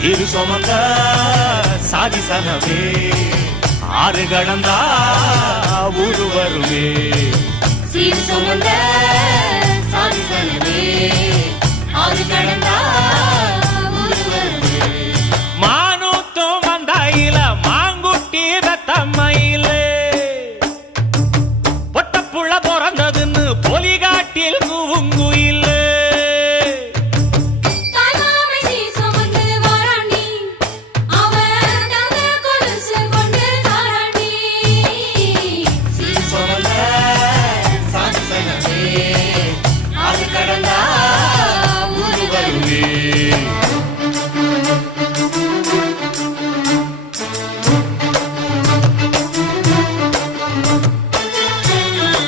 சிறு சுமந்த சாதி சனமே. ஆறு கடந்தா ஊரு வருமே. சீர் சுமந்த சாதி சனமே. ஆறு கடந்தா ஊரு பிறந்ததுன்னு பொலிகாட்டில் கூவுங்குயில்.